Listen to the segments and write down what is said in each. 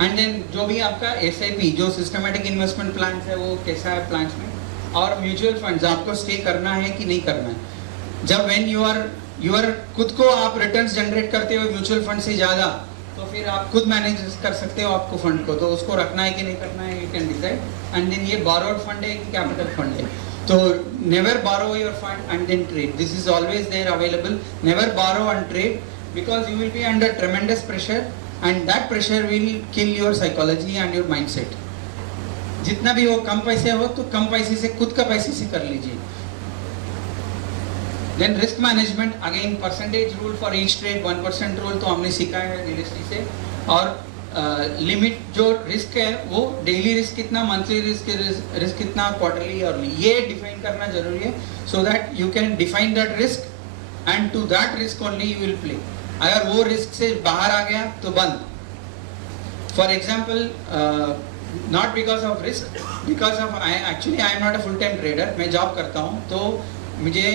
And then जो भी आपका SIP जो सिस्टमेटिक इन्वेस्टमेंट प्लान है वो कैसा है प्लान्स में, और म्यूचुअल फंड्स आपको स्टे करना है कि नहीं करना है। जब व्हेन यू आर खुद को आप रिटर्न्स जनरेट करते हो म्यूचुअल फंड से ज़्यादा, तो फिर आप खुद मैनेज कर सकते हो आपको फंड को, तो उसको रखना है कि नहीं करना है, you can decide. And then ये बोरोड फंड है कि कैपिटल फंड है, तो never borrow your fund and then trade, this is always there available. Never borrow and trade because you will be under tremendous pressure and that pressure will kill your psychology and your mindset. जितना भी हो कम पैसे हो तो कम पैसे से खुद का पैसे से कर लीजिए। Then risk management, again percentage rule for each trade, 1% rule तो हमने सीखा है यूनिवर्सिटी से, और लिमिट जो रिस्क है वो डेली रिस्क कितना, मंथली रिस्क कितना, क्वार्टरली और ये डिफाइन करना जरूरी है, so that you can define that risk and to that risk only you will play. अगर वो रिस्क से बाहर आ गया तो बंद। For example not because of risk, because of actually I am not a full time trader, मैं job करता हूँ, तो मुझे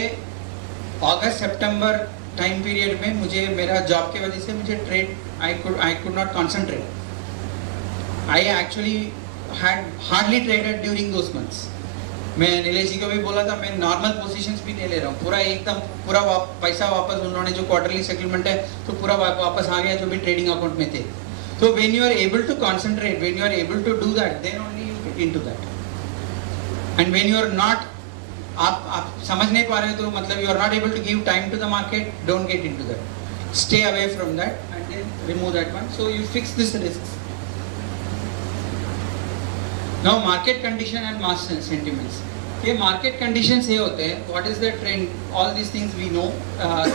अगस्त सितंबर टाइम पीरियड में मुझे मेरा जॉब की वजह से मुझे trade I could not concentrate. I actually had hardly traded during those months. मैं नीलेश जी को भी बोला था, मैं नॉर्मल पोजीशंस भी नहीं ले रहा हूँ, पूरा एकदम पूरा पैसा वापस उन्होंने जो क्वार्टरली सेटलमेंट है तो पूरा वापस आ गया जो भी ट्रेडिंग अकाउंट में थे। So when you are able to concentrate, when you are able to do that, then only you get into that. And when you are not, आप समझ नहीं पा रहे तो मतलब you are not able to give time to the market, don't get into that. Stay away from that and then remove that one. So you fix this risks. Now market condition and mass sentiments. ये market conditions ये होते हैं, what is the trend, all these things we know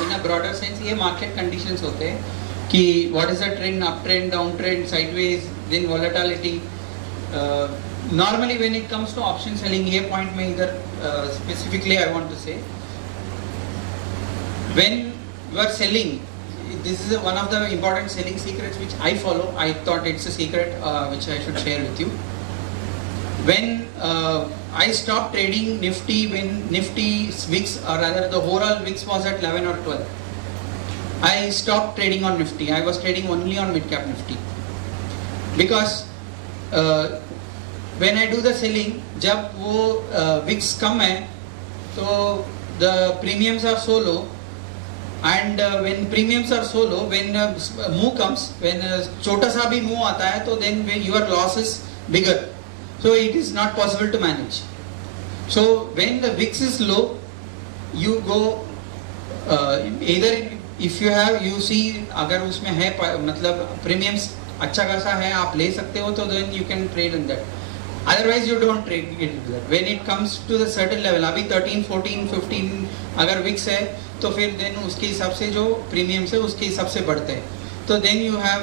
in a broader sense, ये market conditions होते हैं कि what is the trend, uptrend, downtrend, sideways, then volatility. Normally when it comes to option selling, ये point में इधर specifically I want to say, when you are selling, this is one of the important selling secrets which I follow. I thought it's a secret which I should share with you. When I stopped trading Nifty, when Nifty VIX, or rather the overall VIX was at 11 or 12, I stopped trading on Nifty. I was trading only on mid-cap Nifty because when I do the selling, जब वो VIX कम है तो the premiums are so low, and when premiums are so low, when move comes, when छोटा सा भी move आता है तो then when your loss is bigger, so it is not possible to manage. So when the VIX is low, you go either if you have, you see अगर उसमें है मतलब प्रीमियम्स अच्छा खासा है आप ले सकते हो, तो then you can trade in that. Otherwise you don't trade into that. When it comes to the certain level, अभी 13, 14, 15 अगर विक्स है तो फिर then उसके हिसाब से जो प्रीमियम्स है उसके हिसाब से बढ़ते हैं, तो then you have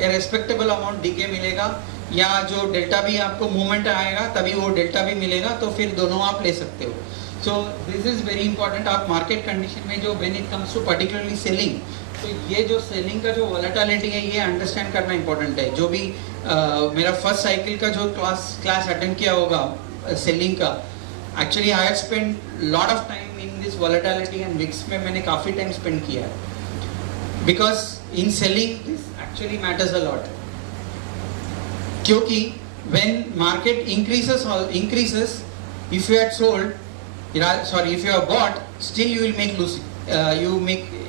a respectable amount डीके मिलेगा, या जो डेल्टा भी आपको मूवमेंट आएगा तभी वो डेल्टा भी मिलेगा, तो फिर दोनों आप ले सकते हो। So this is very important. आप मार्केट कंडीशन में जो when it comes to particularly selling, तो ये जो सेलिंग का जो वॉलेटिलिटी है ये अंडरस्टैंड करना इंपॉर्टेंट है। जो भी मेरा फर्स्ट साइकिल का जो क्लास अटेंड किया होगा सेलिंग का, actually I have spend lot of time in this volatility and VIX में मैंने काफ़ी टाइम स्पेंड किया है, because in selling this actually matters a lot. क्योंकि when market increases, if you had sold, if you have bought, still you will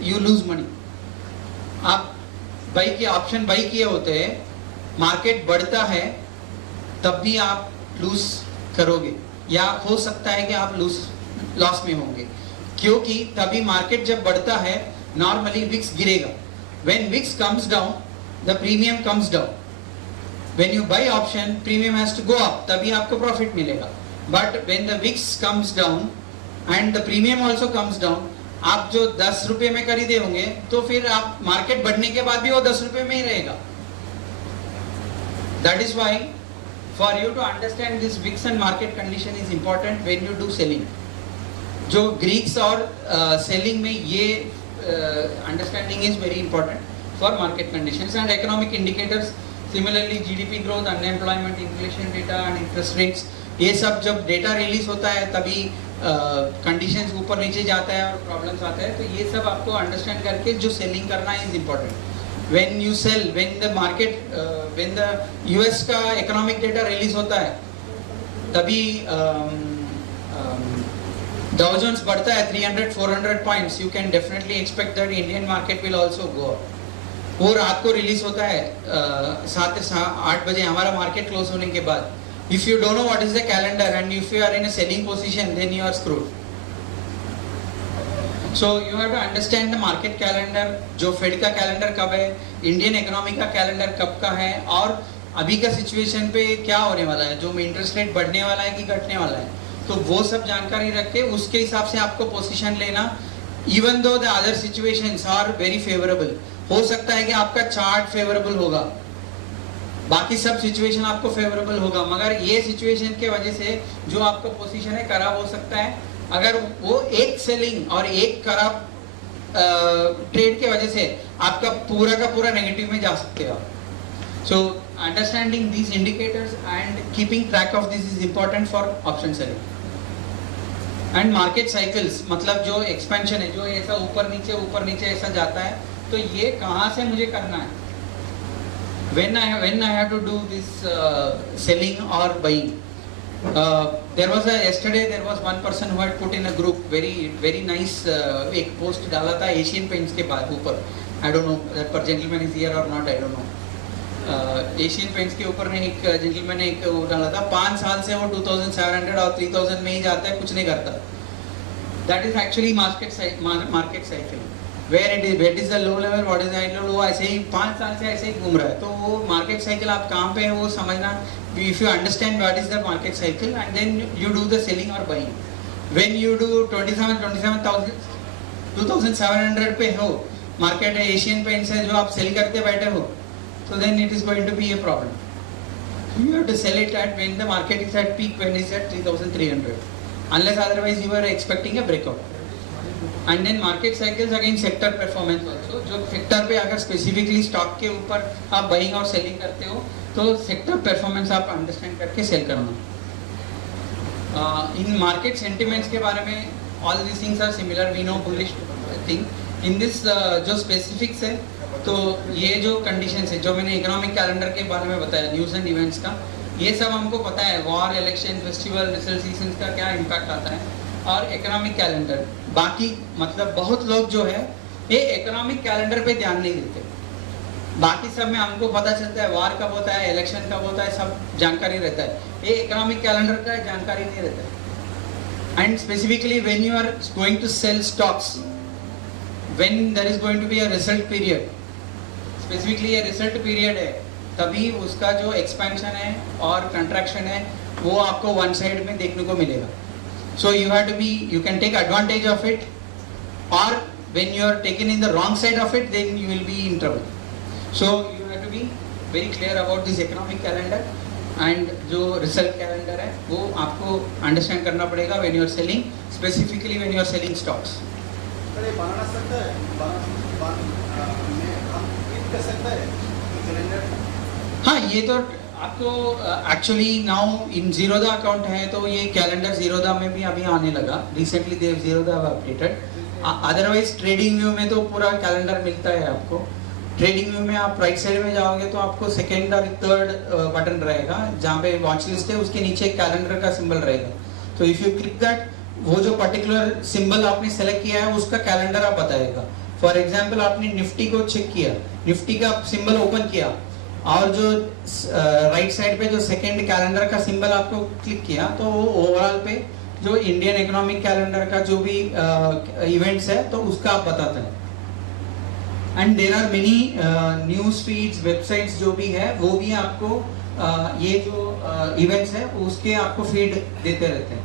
you lose money. आप by के option by किए होते हैं, मार्केट बढ़ता है तब भी आप लूज करोगे, या हो सकता है कि आप लॉस में होंगे, क्योंकि तभी मार्केट जब बढ़ता है नॉर्मली विक्स गिरेगा। When VIX comes down the premium comes down. When you buy option premium has to go up, तभी आपको प्रॉफिट मिलेगा। But when the VIX comes down and the premium also comes down, आप जो 10 रुपए में खरीदे होंगे तो फिर आप मार्केट बढ़ने के बाद भी वो 10 रुपए में ही रहेगा। That is why for you to understand this VIX and market condition is important when you do selling. जो ग्रीक्स और सेलिंग में ये understanding is very important for market conditions and economic indicators. Similarly GDP growth, unemployment, inflation data and interest rates, ये सब जब data release होता है तभी कंडीशंस ऊपर नीचे जाता है और प्रॉब्लम्स आते हैं। तो ये सब आपको अंडरस्टैंड करके जो सेलिंग करना is important. when you sell, when the market, when the US का economic data release होता है, तभी Dow Jones बढ़ता है 300-400 points, you can definitely expect that Indian market will also go up. वो रात को रिलीज होता है 7 से 8 बजे हमारा मार्केट क्लोज होने के बाद. If you don't know what is the calendar and if you are in a selling position, then you are screwed. So you have to understand the market calendar, जो fade का calendar कब है, Indian economy का calendar कब का है, और अभी का सिचुएशन पे क्या होने वाला है, जो इंटरेस्ट रेट बढ़ने वाला है कि घटने वाला है. तो वो सब जानकारी रख के उसके हिसाब से आपको पोजीशन लेना. Even though the other situations are very favourable, हो सकता है कि आपका चार्ट फेवरेबल होगा, बाकी सब सिचुएशन आपको फेवरेबल होगा, मगर ये सिचुएशन के वजह से जो आपका पोजीशन है खराब हो सकता है. अगर वो एक सेलिंग और एक खराब ट्रेड के वजह से आपका पूरा का पूरा नेगेटिव में जा सकते हो. So understanding these indicators and keeping track of this is important for option selling. And market cycles, मतलब जो एक्सपेंशन है, जो ऐसा ऊपर नीचे ऐसा जाता है, तो ये कहाँ से मुझे करना है, when I have to do this selling or buying. Yesterday there was one person who had put in a group very nice एक post डाला था एशियन पेंट्स के बाद ऊपर. I don't know that per gentleman is here or not, I don't know. Asian paints के ऊपर ने एक जेंटलमैन ने एक वो डाला था, 5 साल से वो 2700 और 3000 में ही जाता है, कुछ नहीं करता. That is actually market cycle. Where is the low level, what is the high low, ऐसे ही 5 साल से ऐसे ही घूम रहा है. तो वो मार्केट साइकिल आप कहाँ पे है वो समझना. If you understand what is the market cycle and then you do the selling or buying. When you do 27,000 2700 पे हो मार्केट है, एशियन पेंट्स है, जो आप सेल करते बैठे हो, so then it is going to be a problem. You have to sell it at when the market is at peak, when it is at 3,300, unless otherwise you are expecting a breakout. And then market cycles again sector performance also. जो sector पे अगर specifically stock के ऊपर आप buying और selling करते हो तो सेक्टर परफॉर्मेंस आप अंडरस्टैंड करके सेल करना. इन मार्केट सेंटिमेंट्स के बारे में all this things are similar, we know bullish thing. In this जो स्पेसिफिक्स है, तो ये जो कंडीशंस है जो मैंने इकोनॉमिक कैलेंडर के बारे में बताया, न्यूज़ एंड इवेंट्स का, ये सब हमको पता है. War, election, festival, result season का क्या इम्पैक्ट आता है, और इकोनॉमिक कैलेंडर. बाकी मतलब बहुत लोग जो है ये इकोनॉमिक कैलेंडर पे ध्यान नहीं देते. बाकी सब में हमको पता चलता है वार कब होता है, इलेक्शन कब होता है, सब जानकारी रहता है. ये इकोनॉमिक कैलेंडर का जानकारी नहीं रहता है. And specifically when you are going to sell stocks, when there is going to be a result period, specifically ये रिजल्ट पीरियड है, तभी उसका जो एक्सपेंशन है और कंट्रैक्शन है वो आपको वन साइड में देखने को मिलेगा. So you have to be, you can take advantage of it, or when you are taken in the wrong side of it, then you will be in trouble. So you have to be very clear about this economic calendar, and जो result calendar है वो आपको understand करना पड़ेगा when you are selling, specifically when you are selling stocks. बना सकता है, कर सकता है कैलेंडर. हाँ, ये तो आपको actually now in Zerodha account है तो ये कैलेंडर जीरोधा में भी अभी आने लगा. Recently they Zerodha updated. Otherwise trading view में तो पूरा कैलेंडर मिलता है आपको. ट्रेडिंग व्यू में आप राइट साइड में जाओगे तो आपको सेकेंड और थर्ड बटन रहेगा जहाँ पे वॉच लिस्ट है, उसके नीचे कैलेंडर का सिंबल रहेगा. तो इफ यू क्लिक दैट, वो जो पर्टिकुलर सिंबल आपने सेलेक्ट किया है उसका कैलेंडर आप बताएगा. फॉर एग्जाम्पल आपने निफ्टी को चेक किया, निफ्टी का सिंबल ओपन किया, और जो राइट साइड पे जो सेकेंड कैलेंडर का सिंबल आपको क्लिक किया, तो वो ओवरऑल पे जो इंडियन इकोनॉमिक कैलेंडर का जो भी इवेंट्स है तो उसका आप बताते हैं. And there are many news feeds, websites जो भी है वो भी आपको ये जो इवेंट्स है उसके आपको फीड देते रहते हैं.